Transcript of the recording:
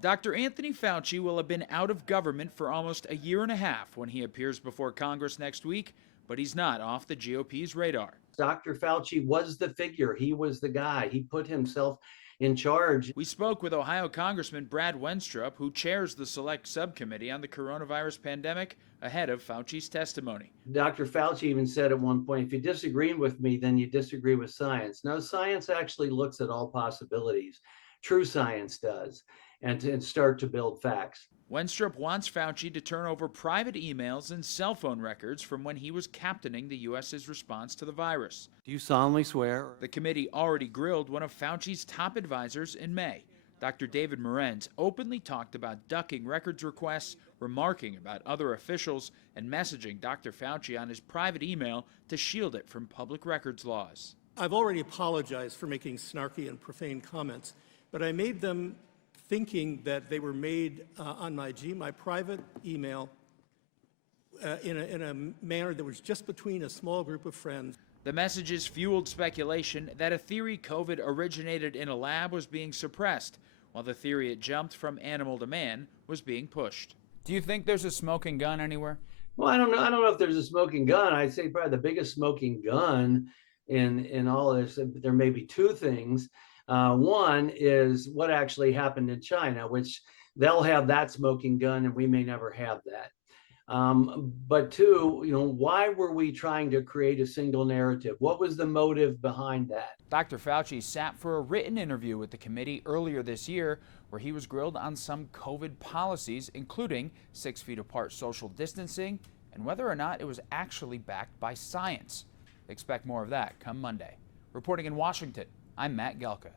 Dr. Anthony Fauci will have been out of government for almost a year and a half when he appears before Congress next week, but he's not off the GOP's radar. Dr. Fauci was the figure. He was the guy. He put himself in charge. We spoke with Ohio Congressman Brad Wenstrup, who chairs the Select Subcommittee on the coronavirus pandemic, ahead of Fauci's testimony. Dr. Fauci even said at one point, if you disagree with me, then you disagree with science. No, science actually looks at all possibilities. True science does, and start to build facts. Wenstrup wants Fauci to turn over private emails and cell phone records from when he was captaining the U.S.'s response to the virus. Do you solemnly swear? The committee already grilled one of Fauci's top advisors in May. Dr. David Morenz openly talked about ducking records requests, remarking about other officials, and messaging Dr. Fauci on his private email to shield it from public records laws. I've already apologized for making snarky and profane comments, but I made them thinking that they were made on my private email in a manner that was just between a small group of friends. The messages fueled speculation that a theory COVID originated in a lab was being suppressed, while the theory it jumped from animal to man was being pushed. Do you think there's a smoking gun anywhere? Well, I don't know if there's a smoking gun. I'd say probably the biggest smoking gun in all this, there may be two things. One is what actually happened in China, which they'll have that smoking gun and we may never have that. But two, why were we trying to create a single narrative? What was the motive behind that? Dr. Fauci sat for a written interview with the committee earlier this year where he was grilled on some COVID policies, including 6 feet apart social distancing and whether or not it was actually backed by science. Expect more of that come Monday. Reporting in Washington, I'm Matt Gelka.